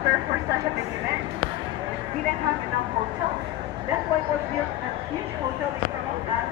airfare for such a big event. We didn't have enough hotels. That's why we built a huge hotel in front of us.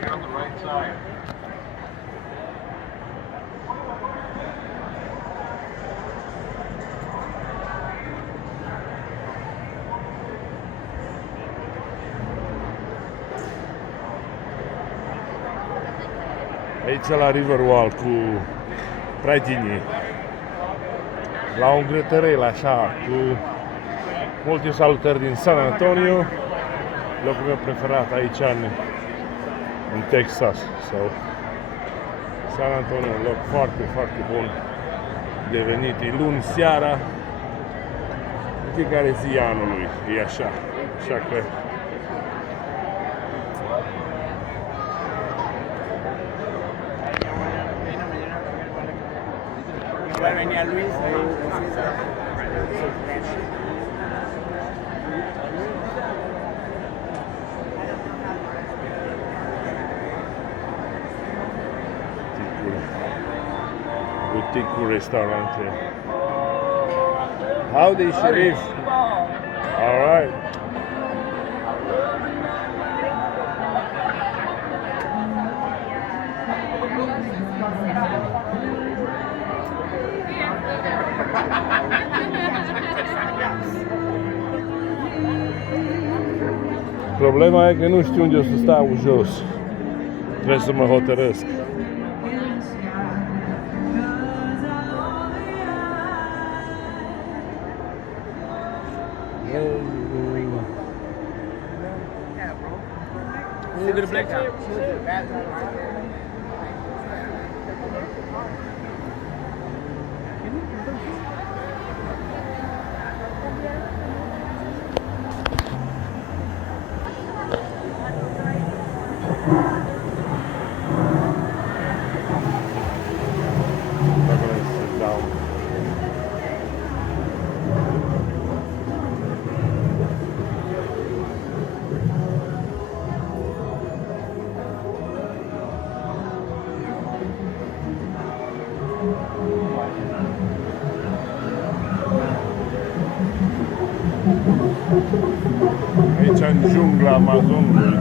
You're on the right side. Aici la Riverwalk cu prietenii, la un grătărel așa, cu multe salutări din San Antonio, locul meu preferat aici în Texas. San Antonio, un loc foarte, foarte bun de venit. E luni seara, fiecare zi a anului, e așa. Așa că venía Luis ahí. buticul, restaurante. Howdy, Sharif. All right. Problema e că nu știu unde o să stau jos. Trebuie să mă hotărăsc. You get a black tip? Aici în jungla Amazonului.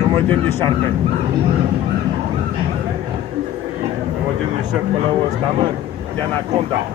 Eu mă tem de șarpe. Eu mă tem de șarpele ăsta, mă, de anaconda.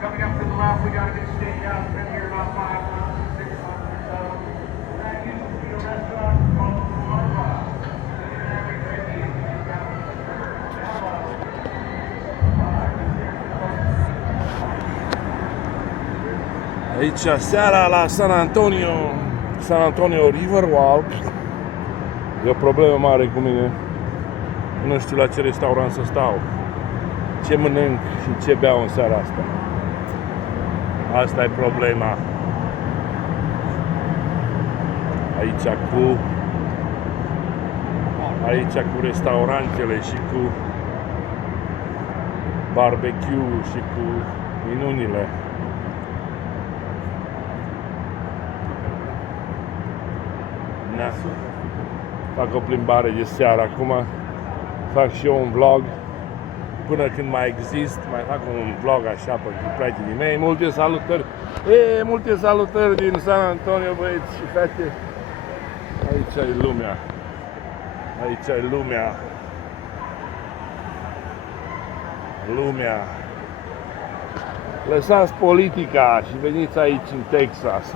Coming up to the left, we got a new steakhouse. Been here about 5 months, 6 months or so. That used to be a restaurant called Marva. Aici seara la San Antonio Riverwalk. E o problemă mare cu mine. Nu știu la ce restaurant să stau, ce mănânc și ce beau în seara asta. Asta e problema. aici cu restaurantele și cu barbecue și cu minunile. Na. Fac o plimbare de seară acum. Fac și eu un vlog. Până când mai exist, mai fac un vlog așa pentru prietenii mei. Multe salutări! Multe salutări din San Antonio, băieți și fete! Aici e lumea. Aici e lumea. Lumea. Lăsați politica și veniți aici în Texas.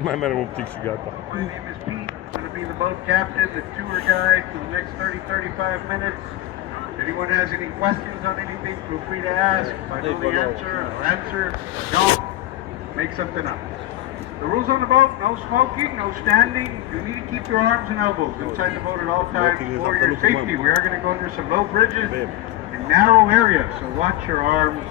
Mai mergem un pic și gata. My name is Pete. I'm going to be the boat captain, the tour guide for the next 30-35 minutes. If anyone has any questions on anything, feel free to ask. If I know the answer, I'll answer. If I don't, make something up. The rules on the boat, no smoking, no standing. You need to keep your arms and elbows inside the boat at all times for your safety. We are going to go under some low bridges and narrow areas, so watch your arms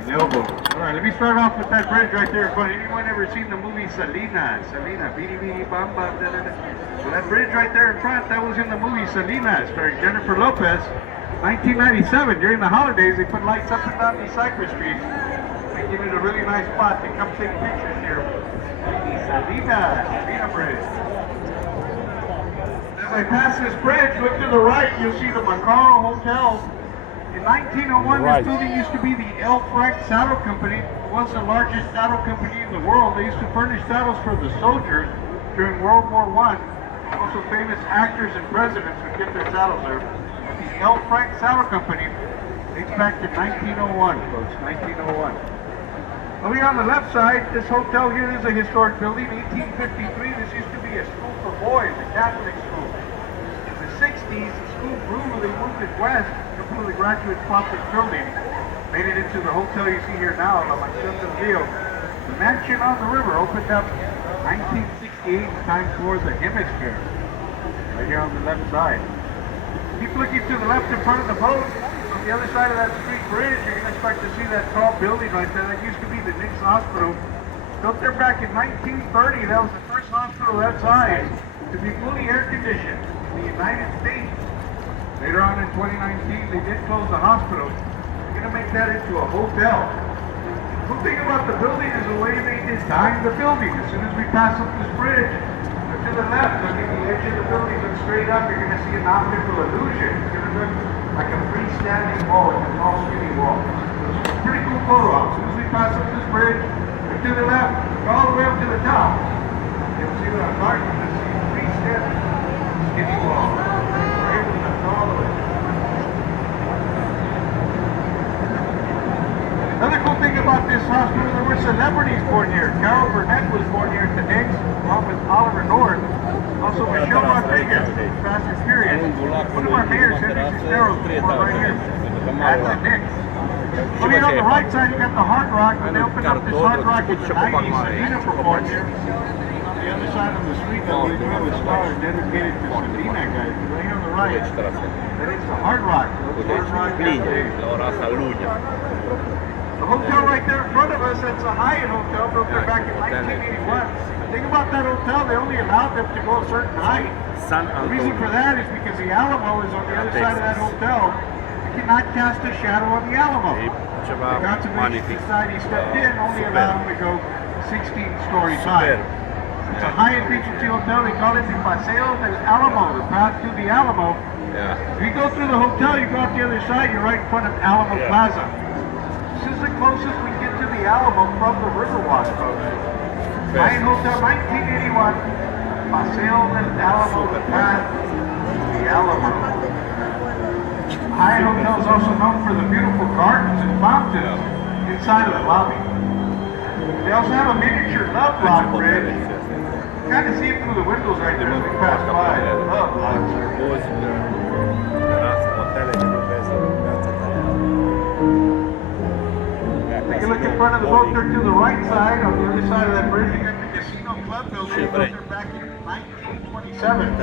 and elbows. All right, let me start off with that bridge right there in front. Anyone ever seen the movie Selena? Selena, beady beady bum bum, da da da. So that bridge right there in front, that was in the movie Selena, starring Jennifer Lopez. 1997, during the holidays, they put lights up and down these cypress trees. They give it a really nice spot to come take pictures here. Selena Bridge. As I pass this bridge, look to the right, you'll see the Macaro Hotel. In 1901, this building used to be the L. Frank Saddle Company. It was the largest saddle company in the world. They used to furnish saddles for the soldiers during World War I. Also, famous actors and presidents would get their saddles there. But the L. Frank Saddle Company dates back to 1901, folks, 1901. Over here on the left side, this hotel here is a historic building. 1853, this used to be a school for boys, a Catholic school. In the 60s, the school grew, they moved it west to put the graduate public building. Made it into the hotel you see here now, La Mansión del Rio. The mansion on the river opened up 1968 in time for the hemisphere. Right here on the left side. Keep looking to the left in front of the boat. On the other side of that street bridge, you're going to expect to see that tall building right there. That used to be the Nix Hospital. Built there back in 1930. That was the first hospital that size to be fully air conditioned in the United States. Later on in 2019, they did close the hospital. They're going to make that into a hotel. The cool thing about the building is the way they designed the building. As soon as we pass up this bridge, look to the left, look at the edge of the building, look straight up, you're going to see an optical illusion. It's going to look like a freestanding wall, like a tall, skinny wall. It's a pretty cool photo op. As soon as we pass up this bridge, look to the left, look all the way up to the top. You'll see what I'm talking about. You'll see a freestanding, skinny wall. We're able to look all the way. Another cool thing about this hospital, there were celebrities born here. Carol Burnett was born here at the Knicks, along with Oliver North. Also, Michelle Rodriguez, Fast and Furious. One of our mayors, Henry Cisneros, was born right here at the Knicks. Over here on the right side, you got the Hard Rock. When they opened up this Hard Rock in the 90s, Selena performed here. On the other side of the street, that we have a star dedicated to Selena, guys. Right here on the right, that is the Hard Rock. Hard Rock the hotel right there in front of us, that's a Hyatt Hotel built there back in 1981. The thing about that hotel, they only allowed them to go a certain height. The reason for that is because the Alamo is on the other side of that hotel. You cannot cast a shadow on the Alamo. The Conservation Society stepped in, only allowed them to go 16 stories high. It's a Hyatt Regency Hotel, they call it the Paseo del Alamo, the path to the Alamo. If you go through the hotel, you go out the other side, you're right in front of Alamo Plaza. This is the closest we get to the Alamo from the Riverwalk, folks. Hyatt Hotel, 1981. Paseo del Alamo, the path to the Alamo. Hyatt Hotel is also known for the beautiful gardens and fountains inside of the lobby. They also have a miniature love block bridge. Kind of see it through the windows right there as we pass by. Love blocks. Take a look in front of the boat there to the right side. On the other side of that bridge, you got the Casino Club building built there back in 1927.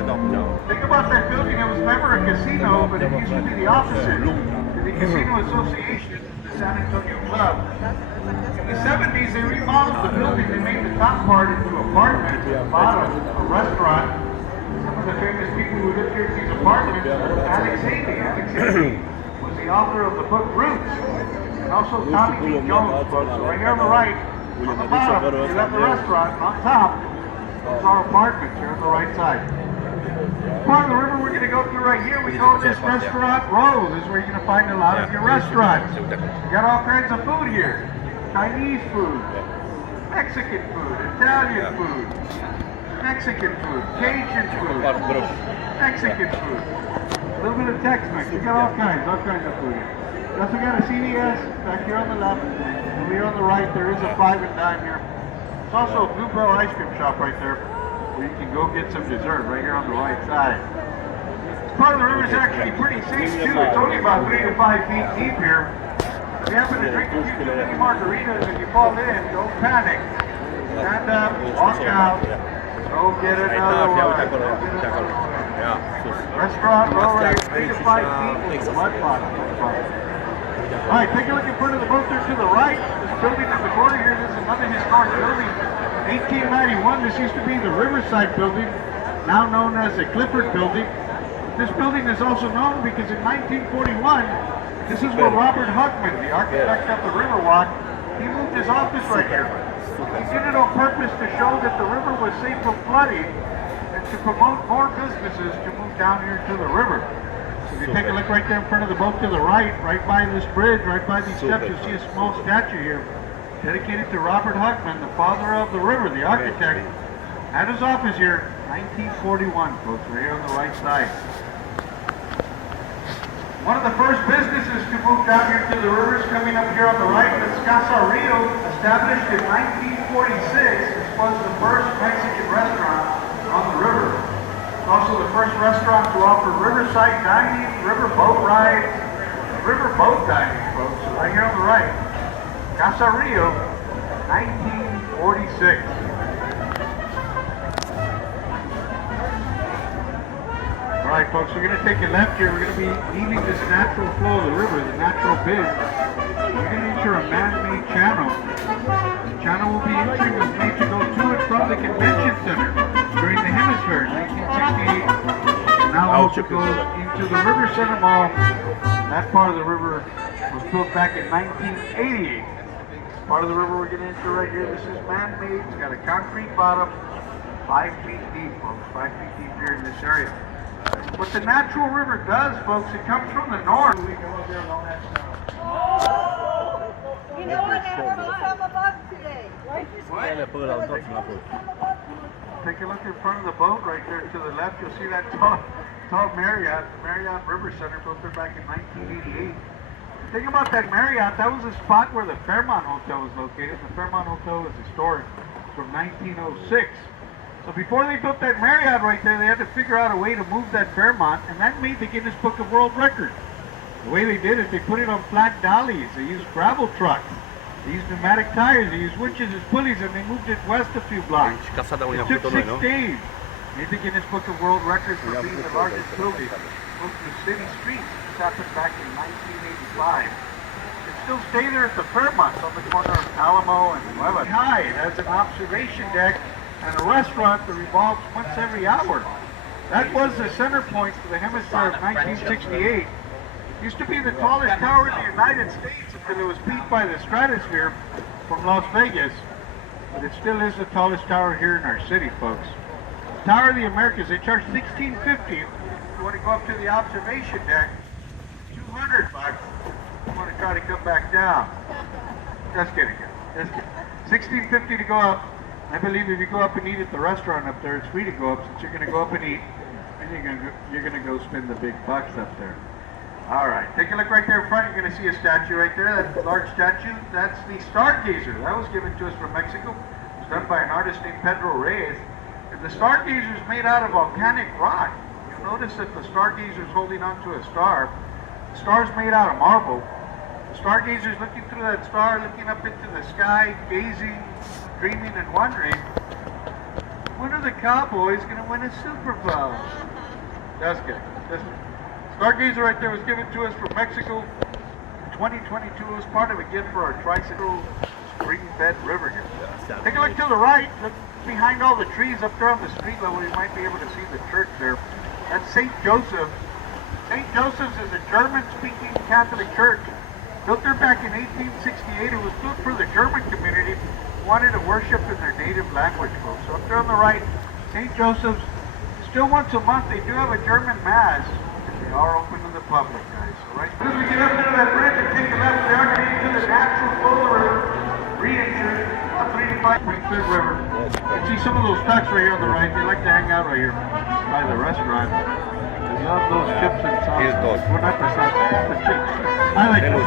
Think about that building. It was never a casino, but it used to be the opposite. The Casino Association, the San Antonio Club. In the 70s, they remodeled the building. They made the top part into apartments, the bottom a restaurant. Some of the famous people who lived here in these apartments were Alex Haley. Alex Haley was the author of the book Roots. And also Tommy Lee Jones, folks. So right here on the right, on the bottom, you have the restaurant. On top, those are apartments here on the right side. Part of the river we're going to go through right here, we call this Restaurant Row. This is where you're going to find a lot of your restaurants. You got all kinds of food here. Chinese food, Mexican food, Italian food, Mexican food, Cajun food, Mexican food, a little bit of Tex-Mex. You got all kinds of food here. We also got a CVS back here on the left. Over here on the right, there is a 5 and dime here. There's also a Bluebell ice cream shop right there where you can go get some dessert right here on the right side. This part of the river is actually pretty safe too. It's only about 3 to 5 feet deep here. If you happen to drink a few too many margaritas and you fall in, don't panic. Stand up, walk out, go get another one. Restaurant Row right here, 3 to 5 feet with a mud bottom. All right, take a look in front of the boat there to the right. This building in the corner here, this is another historic building. 1891, this used to be the Riverside Building, now known as the Clifford Building. This building is also known because in 1941, this is where Robert Hugman, the architect of the Riverwalk, he moved his office right here. He did it on purpose to show that the river was safe from flooding and to promote more businesses to move down here to the river. So if you take a look right there in front of the boat to the right by this bridge, right by these steps, you'll see a small statue here dedicated to Robert Hugman, the father of the river, the architect. Had his office here, 1941, folks, right here on the right side. One of the first businesses to move down here to the river is coming up here on the right. It's Casa Rio, established in 1946. This was the first Mexican restaurant on the river. It's also the first restaurant to offer riverside dining, river boat rides, river boat dining, folks. So right here on the right, Casa Rio, 1946. All right, folks, we're going to take a left here. We're going to be leaving this natural flow of the river, the natural bed. We're going to enter a man-made channel. The channel will be entering was made to go to and from the convention center during the hemisphere in 1968. And now also goes into the River Center Mall. That part of the river was built back in 1988. Part of the river we're going to enter right here. This is man-made. It's got a concrete bottom, 5 feet deep, folks. 5 feet deep here in this area. What the natural river does, folks, it comes from the north. We go up there along that side. You know what happened to some of us today? Take a look in front of the boat right there to the left. You'll see that tall Marriott, the Marriott River Center, built there back in 1988. Think about that Marriott. That was the spot where the Fairmont Hotel was located. The Fairmont Hotel was historic from 1906. So before they built that Marriott right there, they had to figure out a way to move that Fairmont, and that made the Guinness Book of World Records. The way they did it, they put it on flat dollies. They used gravel trucks. They used pneumatic tires. They used winches as pulleys, and they moved it west a few blocks. It took 6 days. Made the Guinness Book of World Records for being the largest building moved to city streets. This happened back in 1985. It still stay there at the Fairmont on the corner of Alamo and Nueva. High, it has an observation deck and a restaurant that revolves once every hour. That was the center point for the hemisphere of 1968. It used to be the tallest tower in the United States until it was beat by the stratosphere from Las Vegas. But it still is the tallest tower here in our city, folks. Tower of the Americas, they charge $16.50. If you want to go up to the observation deck, $200. You want to try to come back down. Just kidding, guys. Just kidding. $16.50 to go up. I believe if you go up and eat at the restaurant up there, it's free to go up since you're going to go up and eat, and you're gonna go spend the big bucks up there. All right, take a look right there in front. You're going to see a statue right there. That's a large statue. That's the Stargazer. That was given to us from Mexico. It was done by an artist named Pedro Reyes. And the Stargazer is made out of volcanic rock. You'll notice that the Stargazer is holding onto a star. The star is made out of marble. The Stargazer is looking through that star, looking up into the sky, gazing, dreaming, and wondering, when are the Cowboys going to win a Super Bowl? Just kidding. Just kidding. Stargazer right there was given to us from Mexico in 2022. It was part of a gift for our tricycle spring bed river here. Take a look to the right. Look behind all the trees up there on the street level. You might be able to see the church there. That's St. Joseph. St. Joseph's is a German-speaking Catholic church. Built there back in 1868. It was built for the German community who wanted to worship in their native language, folks. So up there on the right, St. Joseph's. Still once a month, they do have a German Mass. They are open to the public, guys. So right as we get up into that bridge and take a left, we are going into the natural flow of the river. Re-entry, 385 Springfield River. You see some of those trucks right here on the right. They like to hang out right here by the restaurant. They love those chips and sauce. Well, not the sauce, the chips. I like those.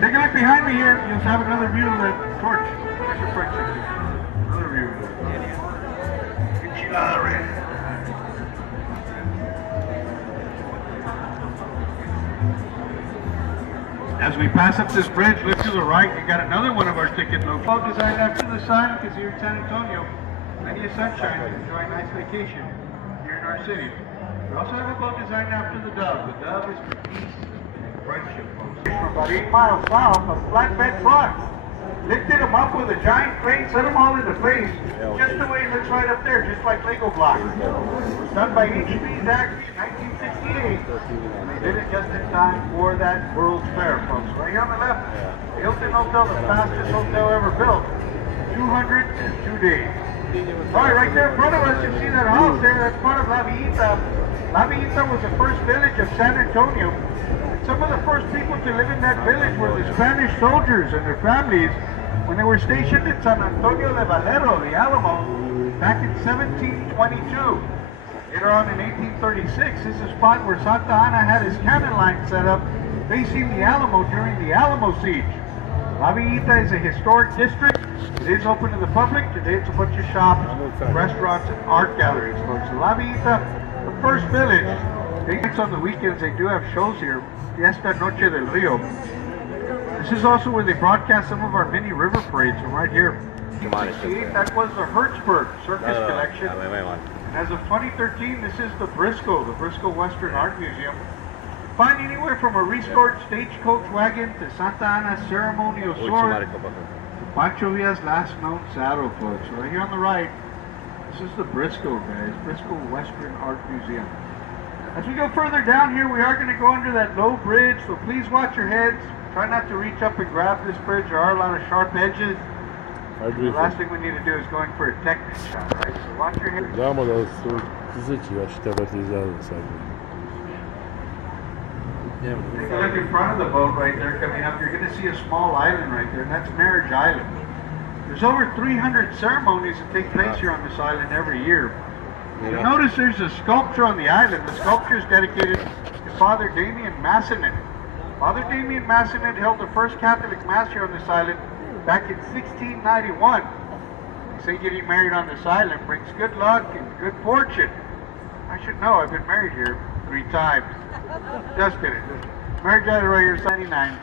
Take a look behind me here. You'll have another view of the torch. There's your French chicken. Another view. Enchilada red. As we pass up this bridge, look to the right, you got another one of our ticket logos. All designed after the sun, because here in San Antonio, plenty of sunshine to enjoy a nice vacation here in our city. We also have a boat designed after the dove. The dove is for peace and friendship, folks. From about 8 miles south, a flatbed truck lifted them up with a giant crane, set them all into place, just the way it looks right up there, just like Lego blocks. It was done by HP Zachary in 1968. They did it just in time for that World's Fair, folks. Right here on the left, the Hilton Hotel, the fastest hotel ever built. 202 days. All right, right there in front of us, you see that house there. That's part of La Villita. La Villita was the first village of San Antonio. And some of the first people to live in that village were the Spanish soldiers and their families when they were stationed in San Antonio de Valero, the Alamo, back in 1722. Later on in 1836, this is a spot where Santa Ana had his cannon line set up facing the Alamo during the Alamo siege. La Villita is a historic district. It is open to the public. Today it's a bunch of shops, restaurants, and art galleries, folks. So La Villita, the first village. It's on the weekends, they do have shows here. Fiesta Noche del Rio. This is also where they broadcast some of our mini river parades from right here. 1968, that was the Hertzberg Circus Collection. And as of 2013, this is the Briscoe Western Art Museum. Find anywhere from a restored stagecoach wagon to Santa Ana ceremonial sword to Pancho Villa's last known saddle, folks. Right here on the right, this is the Briscoe, guys. Briscoe Western Art Museum. As we go further down here, we are going to go under that low bridge, so please watch your heads. Try not to reach up and grab this bridge. There are a lot of sharp edges. The last thing we need to do is going for a technical shot, right? So watch your head. Damo da su fizici aș tematizare să Take a look in front of the boat right there coming up. You're going to see a small island right there, and that's Marriage Island. There's over 300 ceremonies that take place here on this island every year. You'll notice there's a sculpture on the island. The sculpture is dedicated to Father Damien Massenet. Father Damien Massenet held the first Catholic Mass here on this island back in 1691. They say getting married on this island brings good luck and good fortune. I should know, I've been married here 3 times. Just kidding. Marriage Island right here is 99.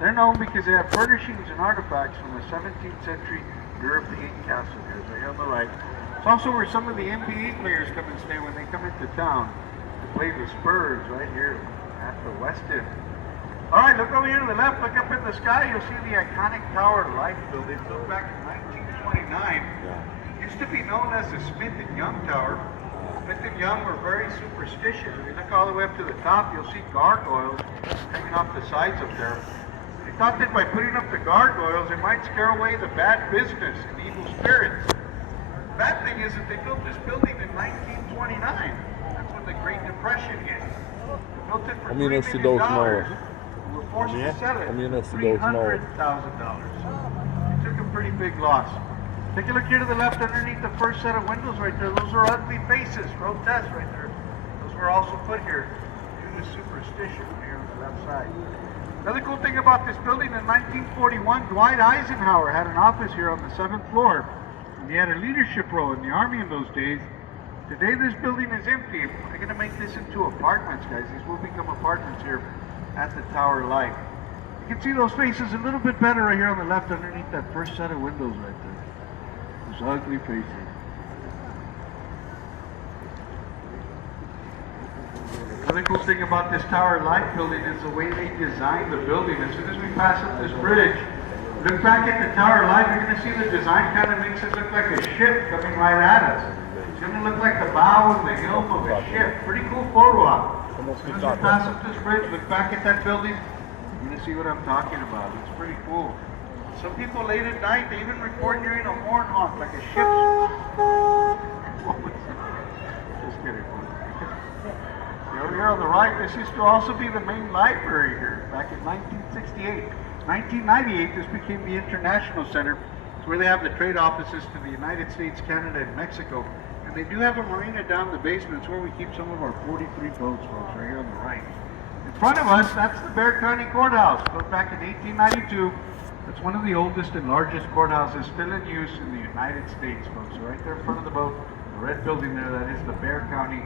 They're known because they have furnishings and artifacts from the 17th century European castle here, right here on the right. It's also where some of the NBA players come and stay when they come into town to play the Spurs right here at the West End. All right, look over here to the left, look up in the sky, you'll see the iconic Tower of Life building built back in 1929. It used to be known as the Smith & Young Tower. Smith & Young were very superstitious. If you look all the way up to the top, you'll see gargoyles hanging off the sides up there. They thought that by putting up the gargoyles, it might scare away the bad business and evil spirits. The bad thing is that they built this building in 1929. That's when the Great Depression hit. They built it for $3 million. Over forced Nie? to sell it. $1,929. $300,000. They took a pretty big loss. Take a look here to the left underneath the first set of windows right there. Those are ugly faces, grotesque right there. Those were also put here due to superstition here on the left side. Another cool thing about this building, in 1941, Dwight Eisenhower had an office here on the 7th floor. And he had a leadership role in the Army in those days. Today this building is empty. We're going to make this into apartments, guys. These will become apartments here at the Tower of Light. You can see those faces a little bit better right here on the left underneath that first set of windows right there. Those ugly faces. Another cool thing about this Tower of Light building is the way they designed the building. As soon as we pass up this bridge, look back at the Tower of Light, you're going to see the design kind of makes it look like a ship coming right at us. It's going to look like the bow and the helm of a ship. Pretty cool photo op. As soon as we pass up this bridge, look back at that building, you're going to see what I'm talking about. It's pretty cool. Some people late at night, they even record hearing a horn honk like a ship. Just kidding. Over here on the right, this used to also be the main library here back in 1968. 1998, this became the International Center. It's where they have the trade offices to the United States, Canada, and Mexico. And they do have a marina down the basement. It's where we keep some of our 43 boats, folks, right here on the right. In front of us, that's the Bexar County Courthouse. Built back in 1892. That's one of the oldest and largest courthouses still in use in the United States, folks. So right there in front of the boat, the red building there, that is the Bexar County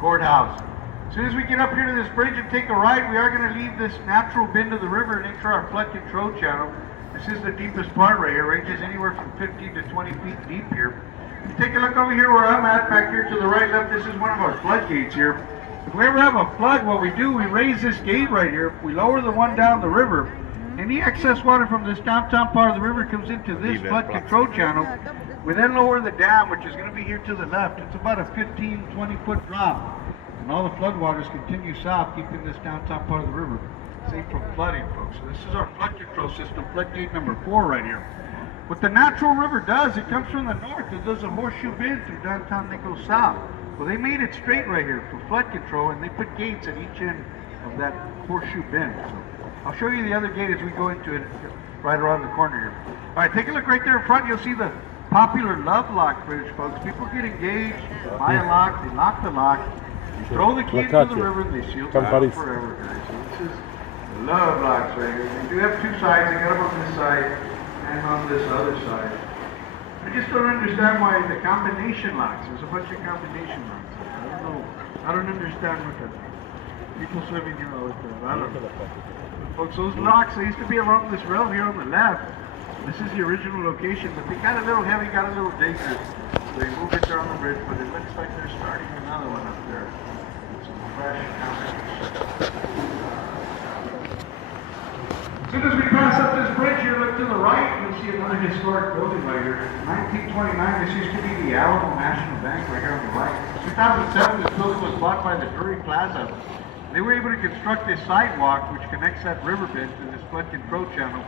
Courthouse. As soon as we get up here to this bridge and take a right, we are going to leave this natural bend of the river and enter our flood control channel. This is the deepest part right here. Ranges anywhere from 15 to 20 feet deep here. If you take a look over here where I'm at, back here to the right left, this is one of our floodgates here. If we ever have a flood, what we do, we raise this gate right here. We lower the one down the river. Any excess water from this downtown part of the river comes into this flood control channel. We then lower the dam, which is going to be here to the left. It's about a 15, 20-foot drop. And all the floodwaters continue south, keeping this downtown part of the river safe from flooding, folks. So this is our flood control system, floodgate number 4 right here. What the natural river does, it comes from the north. It does a horseshoe bend through downtown that goes south. Well, they made it straight right here for flood control, and they put gates at each end of that horseshoe bend. So I'll show you the other gate as we go into it right around the corner here. All right, take a look right there in front. You'll see the popular Love Lock Bridge, folks. People get engaged, buy a lock, they lock the lock, they throw the key into the river, and they seal it out forever, guys. So this is the Love Locks right here. They do have 2 sides. They got them on this side and on this other side. I just don't understand why the combination locks. There's a bunch of combination locks. I don't know. I don't understand what the people swimming here always do. I don't know. Folks, those locks, they used to be along this rail here on the left. This is the original location, but they got a little heavy, got a little dangerous. So they moved it there on the bridge, but it looks like they're starting another one up there. Some fresh combinations. As soon as we pass up this bridge here, look to the right, you'll see another historic building right here. 1929, this used to be the Alamo National Bank right here on the right. 2007, this building was bought by the Drury Plaza. They were able to construct this sidewalk which connects that riverbed to this flood control channel.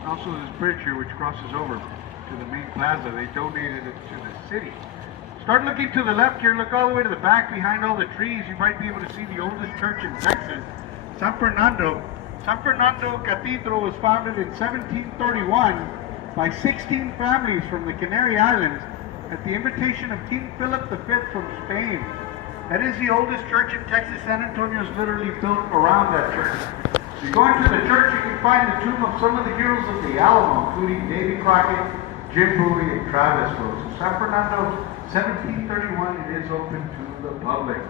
And also this bridge here which crosses over to the main plaza. They donated it to the city. Start looking to the left here, look all the way to the back behind all the trees. You might be able to see the oldest church in Texas, San Fernando. San Fernando Cathedral was founded in 1731 by 16 families from the Canary Islands at the invitation of King Philip V from Spain. That is the oldest church in Texas. San Antonio is literally built around that church. So you go into the church, you can find the tomb of some of the heroes of the Alamo, including Davy Crockett, Jim Bowie, and Travis Rose. So San Fernando, 1731, it is open to the public.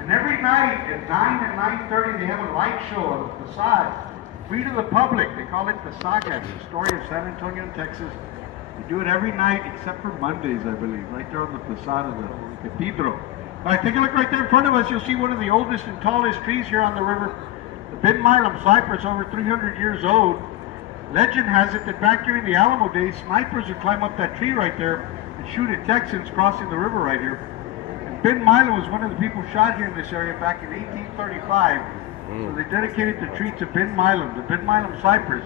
And every night at 9 and 9:30, they have a light show on the facade, free to the public. They call it the Saga, the story of San Antonio, Texas. They do it every night except for Mondays, I believe, right there on the facade of the cathedral. All right, take a look right there in front of us. You'll see one of the oldest and tallest trees here on the river, the Ben Milam cypress, over 300 years old. Legend has it that back during the Alamo days, snipers would climb up that tree right there and shoot at Texans crossing the river right here. Ben Milam was one of the people shot here in this area back in 1835. So they dedicated the tree to Ben Milam, the Ben Milam cypress,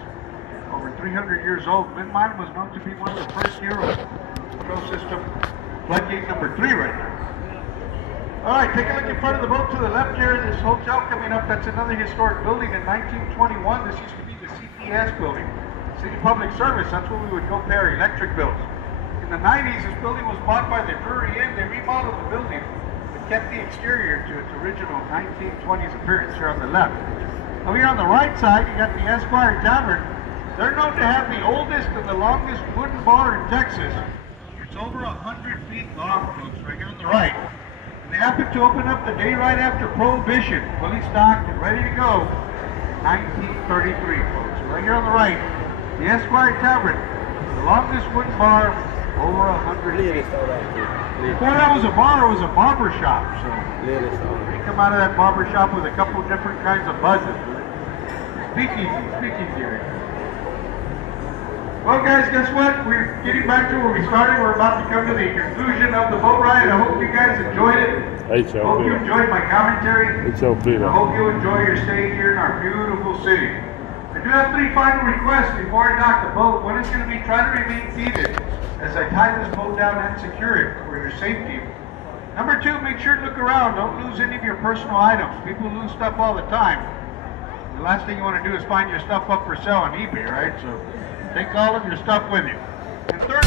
over 300 years old. Ben Milam was known to be one of the first heroes of the control system, floodgate number 3 right there. All right, take a look in front of the boat to the left here. This hotel coming up, that's another historic building. In 1921, this used to be the CPS building, City Public Service. That's where we would go pay our electric bills. In the 90s, this building was bought by the Drury Inn. They remodeled the building, but kept the exterior to its original 1920s appearance here on the left. Over here on the right side, you got the Esquire Tavern. They're known to have the oldest and the longest wooden bar in Texas. It's over 100 feet long, folks, right here on the right. And they happened to open up the day right after Prohibition, fully stocked and ready to go. 1933, folks. Right here on the right, the Esquire Tavern, the longest wooden bar, over 100 feet. Before that was a bar, it was a barber shop. So you come out of that barber shop with a couple different kinds of buzzes. Speakeasy area. Well, guys, guess what? We're getting back to where we started. We're about to come to the conclusion of the boat ride. I hope you guys enjoyed it. Aici I hope you enjoyed my commentary. Aici oprirea. I hope you enjoy your stay here in our beautiful city. I do have 3 final requests before I dock the boat. One is going to be try to remain seated as I tie this boat down and secure it for your safety. Number 2, make sure to look around. Don't lose any of your personal items. People lose stuff all the time. The last thing you want to do is find your stuff up for sale on eBay, right? So take all of your stuff with you. And third,